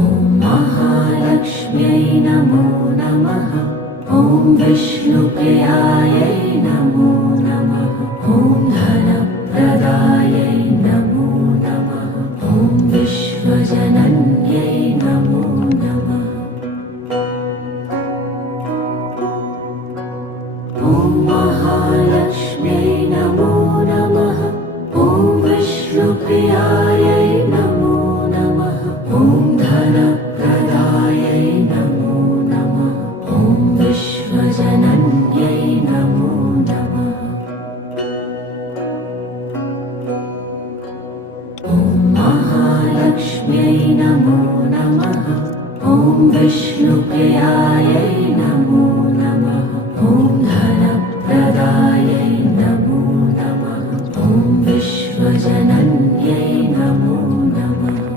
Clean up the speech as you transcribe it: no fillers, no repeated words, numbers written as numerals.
ॐ महालक्ष्म्यै नमो नमः। ॐ विष्णुप्रियायै नमो नमः। ॐ धनप्रदायै नमो नमः। ॐ विश्वजनन्यै नमो नमः। ॐ महालक्ष्म्यै नमो नमः। ॐ विष्णुप्रियायै नमो नमः। ॐ धनप्रदायै नमो नमः। ॐ विश्वजनन्यै नमो नमः। ॐ महालक्ष्म्यै नमो नमः। ॐ विष्णुप्रियायै नमो नमः। ॐ धन